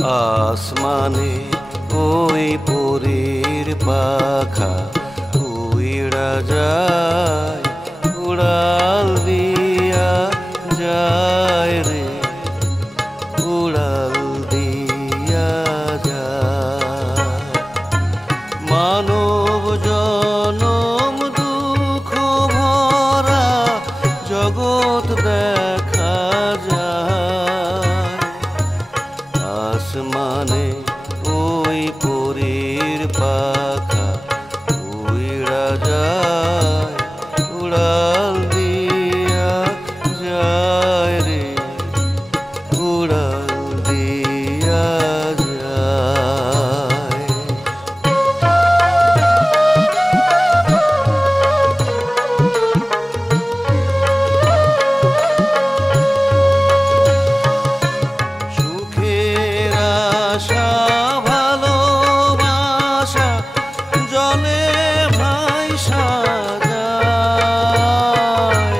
আসমানে ওই পরীর পাখা উইড়া যায়, উড়াল দিয়া যায় রে, উড়াল দিয়া যায়। মানব জনম দুঃখ ভরা জগৎ দেখা যায়, আসমানে ওই পরীর পাখা উইড়া যায়, উড়াল দিয়া যায় রে, উড়াল দিয়া যায়। সুখের আশা ভালোবাসা জলে ভাইসা যায়,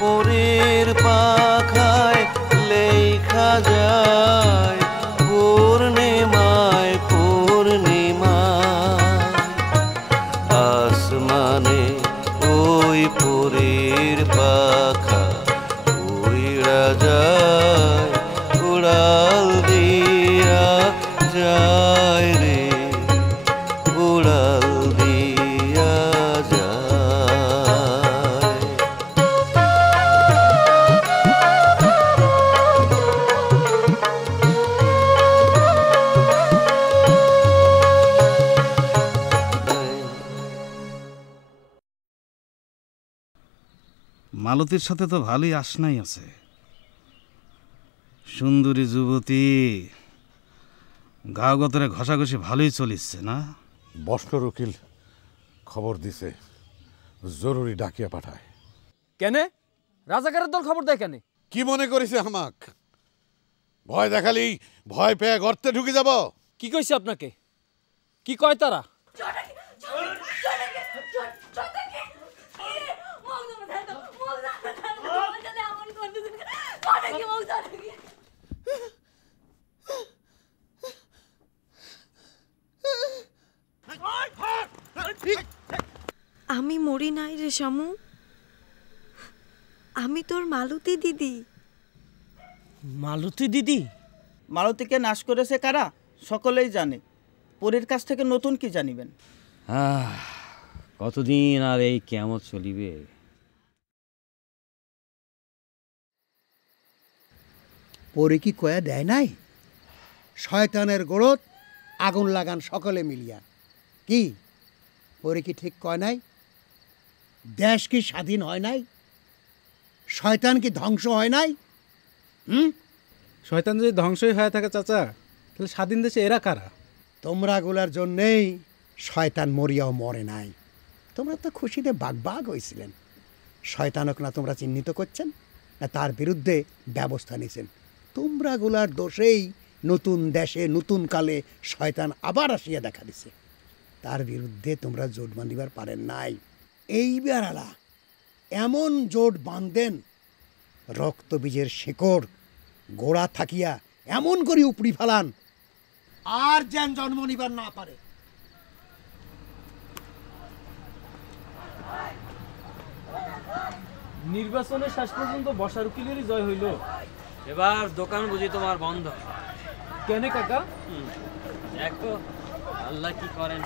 পরীর পাখায় লেখা যায় পূর্ণিমায় পূর্ণিমায়। আসমানে ওই পরীর পাখা উইড়া যায়, উড়াল দিয়া যায় রে, উড়াল দিয়া যায়। মালতীর সাথে তো ভালোই আসনাই আছে। সুন্দরী যুবতী, গাঁ গতরে ঘষাঘষি ভালোই চলিচ্ছে না? বস্কর উকিল খবর দিছে, জরুরি ডাকিয়া পাঠায়। কেনে রাজাকারের দল খবর দেয় কেনে? কি মনে করিছে হামাক? ভয় দেখালি ভয় পেয়ে গর্তে ঢুকে যাব? কি কইছে আপনাকে? কি কয় তারা? আমি মরি নাই রে শামু, আমি তোর মালতী দিদি। মালতী দিদি? মালতীকে নাশ করেছে কারা সকলেই জানে, পরীর কাছ থেকে নতুন কি জানিবেন? কতদিন আর এই কিয়ামত চলিবে? পরে কি কয়া দেয় নাই, শয়তানের গোড়ত আগুন লাগান সকলে মিলিয়া? কি পরে কি ঠিক কয় নাই? দেশ কি স্বাধীন হয় নাই? শয়তান কি ধ্বংস হয় নাই? শয়তান যদি ধ্বংসই হয়ে থাকে চাচা, তাহলে স্বাধীন দেশে এরা কারা? তোমরা গুলার জন্যেই শয়তান মরিয়াও মরে নাই। তোমরা তো খুশিতে বাগবাগ হয়েছিলেন। শয়তানক না তোমরা চিহ্নিত করছেন, না তার বিরুদ্ধে ব্যবস্থা নিয়েছেন? তোমরা গুলার দোষেই নতুন দেশে নতুন কালে শয়তান আবার আসিয়া দেখা দিছে। তার বিরুদ্ধে তোমরা জোট বাঁধিবার পারেন নাই। এইবার আলা এমন জোট বাঁধেন, রক্তবীজের শেকড় গোড়া থাকিয়া এমন করে উপড়ি ফেলান, আর যেন জন্ম নিবার না পারে। নির্বাচনে শেষ পর্যন্ত বসার উকিলেরই জয় হইল। এবার দোকান বুঝি তোমার বন্ধ। কেনে কাকা? দেখো আল্লাহ কি করেন।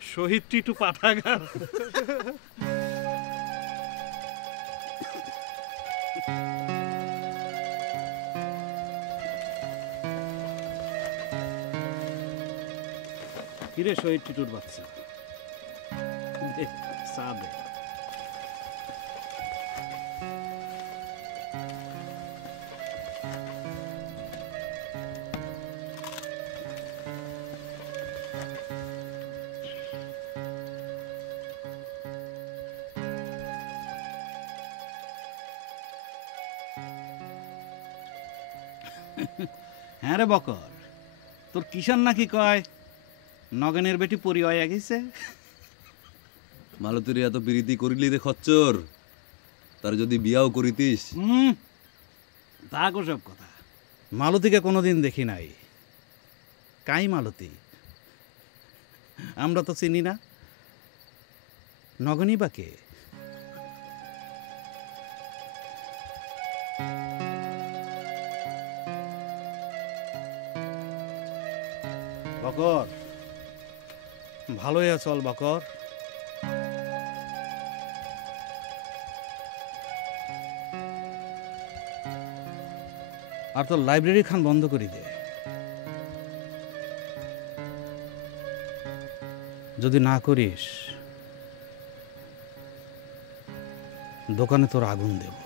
শহীদ টিটু পাঠাগার। কিরে শহীদ টিটুর বাচ্চা, দে চা দে। হ্যাঁ রে বকর, তোর কিষান নাকি কয় নগেনের বেটি পরি হয়ে গেছে। মালতীর এত বিরীতি করিলি রে খচ্চর, তার যদি বিয়াও করিতিস। তা সব কথা, মালতীকে কোনোদিন দেখি নাই। কাই মালতী? আমরা তো চিনি না। নগেনই বা কে? বকর, ভালোই চল বকর। আর তোর লাইব্রেরি খান বন্ধ করি দে। যদি না করিস, দোকানে তোর আগুন দেব।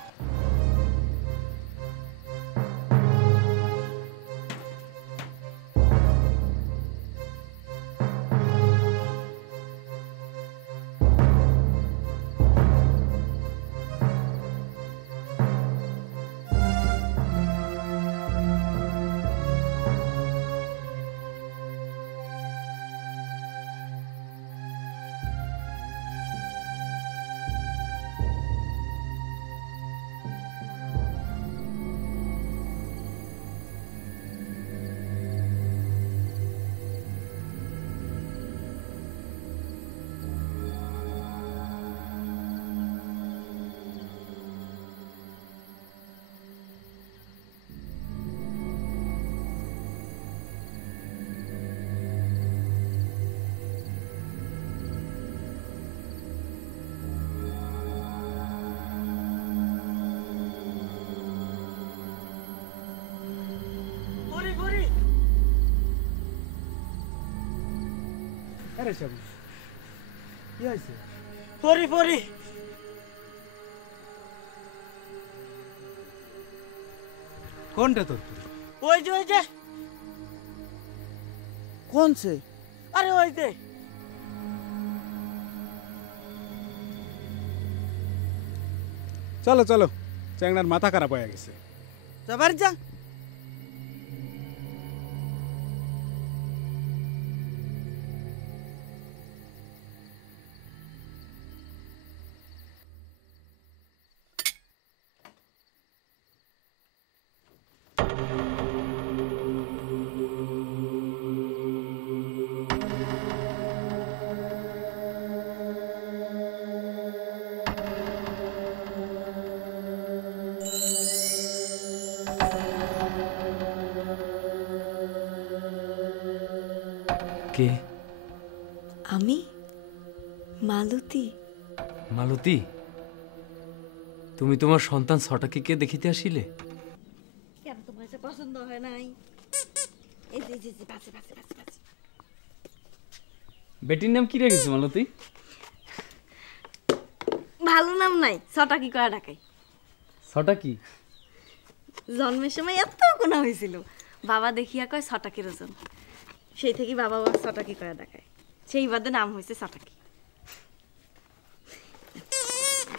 আরে সব কি হয়েছে? পরি পরি কোনটা তোর? ওই যে কোন সে? আরে ওই যে। চলো চলো, চ্যাংড়ার মাথা খারাপ হয়ে গেছে। যাবার যা। কে? আমি মালতী। মালতী, তুমি তোমার সন্তান ছটাকে কে দেখিতে আসিলে? কেন তোমার কাছে পছন্দ হয় নাই? এই যে যে পাশে পাশে পাশে পাশে। বেটির নাম কি রেখেছো মালতী? ভালো নাম নাই, ছটা কি করা ডাকাই। ছটা কি? জন্মের সময় এত কোনা হয়েছিল, বাবা দেখিয়া কয় ছটাকির ওজন। সেই থেকে বাবা ছটাকি করা ডাকায়, সেই বাদে নাম হয়েছে ছটাকি।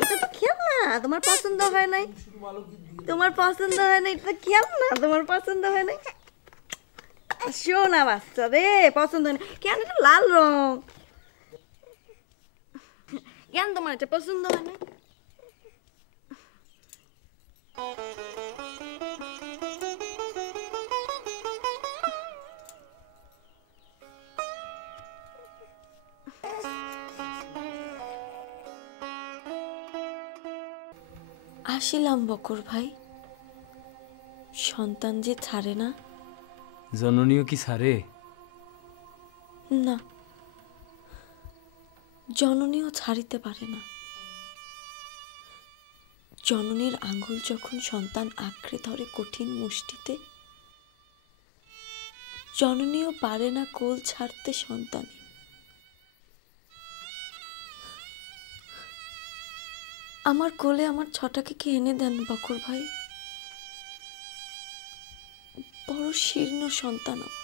এটা তো খেয়াল না, তোমার পছন্দ হয় নাই। তোমার পছন্দ হয় নাই, এটা খেয়াল না, তোমার পছন্দ হয় নাই। শো না বাচ্চা রে, পছন্দ হয় না কেন? এটা লাল রং কেন? তোমার এটা পছন্দ হয় না? আসিলাম বকর ভাই। সন্তান যে ছাড়ে না। জননীও কি ছাড়ে? না, জননীও ছাড়িতে পারে না। জননীর আঙ্গুল যখন সন্তান আঁকড়ে ধরে কঠিন মুষ্টিতে, জননীও পারে না কোল ছাড়তে সন্তানে। আমার কোলে আমার ছটাকে কি এনে দেন বকর ভাই। বড় শীর্ণ সন্তান আমার।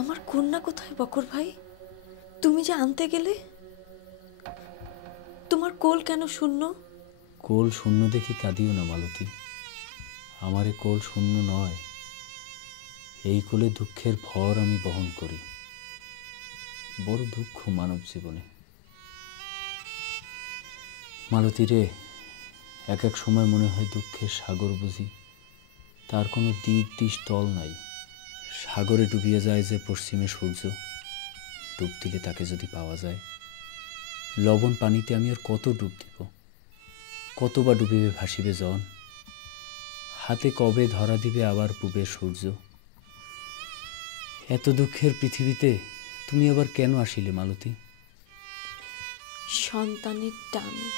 আমার কন্যা কোথায় বকর ভাই? তুমি যে আনতে গেলে, তোমার কোল কেন শূন্য? কোল শূন্য দেখি কাঁদিও না মালতী, আমারে কোল শূন্য নয়, এই কোলে দুঃখের ভর আমি বহন করি। বড় দুঃখ মানব জীবনে মালতী রে। এক এক সময় মনে হয় দুঃখের সাগর বুঝি, তার কোনো দিক দিশ তল নাই। সাগরে ডুবিয়ে যায় যে পশ্চিমে সূর্য, ডুব দিলে তাকে যদি পাওয়া যায়। লবণ পানিতে আমি আর কত ডুব দিব, কত বা ডুবিবে ভাসিবে জন, হাতে কবে ধরা দিবে আবার পূবের সূর্য। এত দুঃখের পৃথিবীতে তুমি আবার কেন আসিলে মালতী? সন্তানের টানে।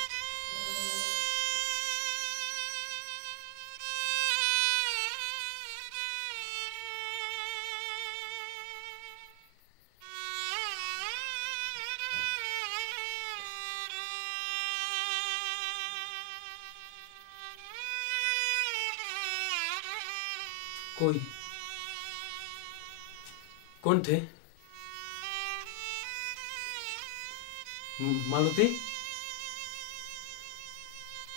কই কোনঠে মালতী?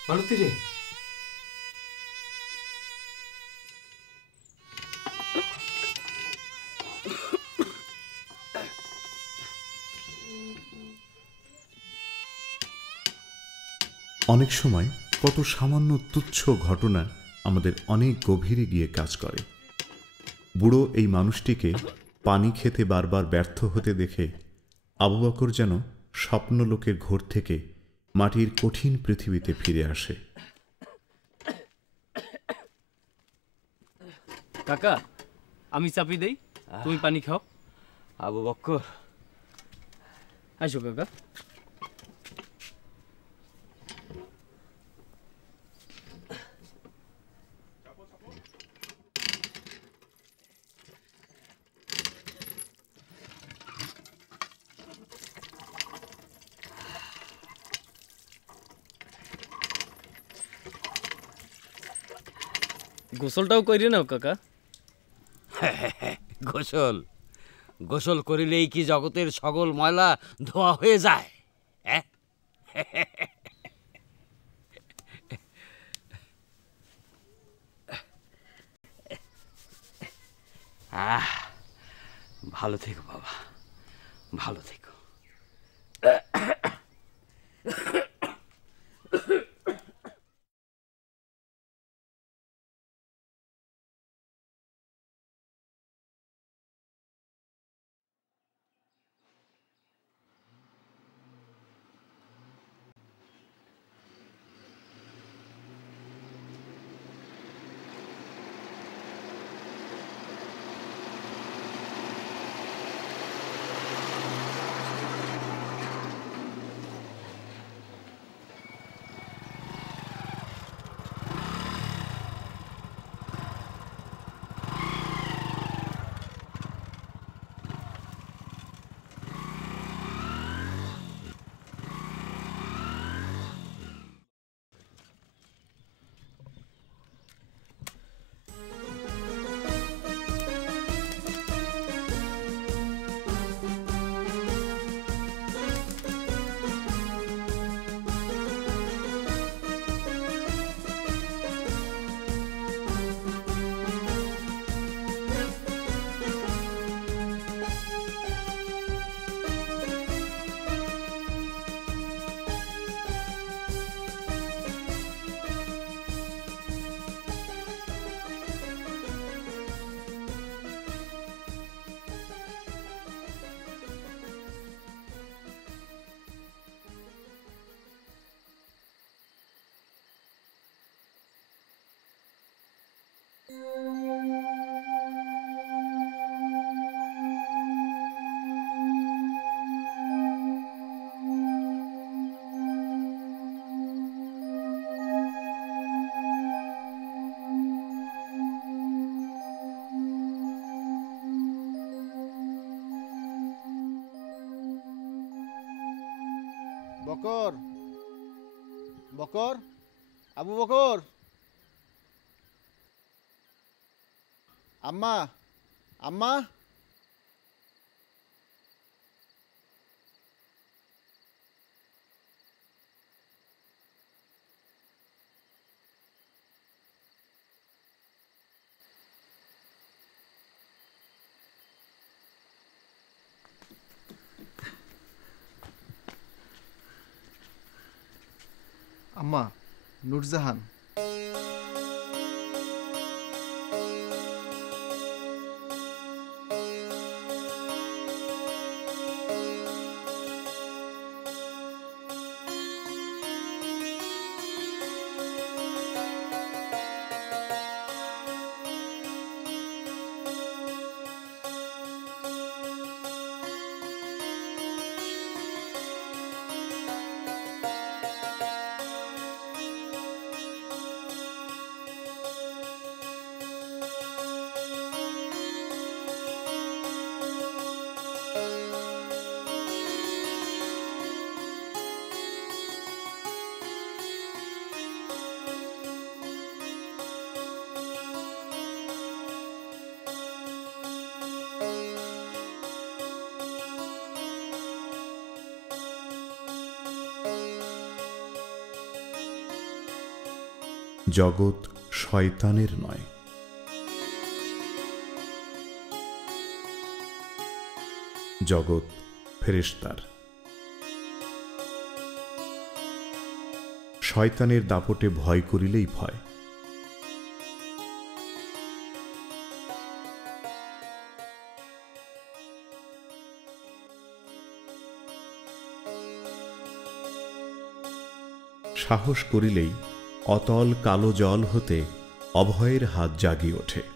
মালতী রে, অনেক সময় কত সামান্য তুচ্ছ ঘটনা আমাদের অনেক গভীরে গিয়ে কাজ করে। বুড়ো এই মানুষটিকে পানি খেতে বারবার ব্যর্থ হতে দেখে আবু বকর যেন স্বপ্নলোকের ঘোর থেকে মাটির কঠিন পৃথিবীতে ফিরে আসে। কাকা আমি চাপি দেই, তুমি পানি খাও। আবু বক্কর, আসো কাকা। গোসলটাও কইরে নাও কাকা। গোসল গোসল করিলেই কি জগতের সকল ময়লা ধোয়া হয়ে যায়? ভালো থেকো বাবা, ভালো থেকো। বকর, বকর, আবু বকর, আম্মা, আম্মা, আম্মা, নূরজাহান। জগৎ শয়তানের নয়, জগৎ ফেরেশতার। শয়তানের দাপটে ভয় করিলেই ভয়। সাহস করিলেই অতল কালো জল হতে অভয়ের হাত জাগিয়ে ওঠে।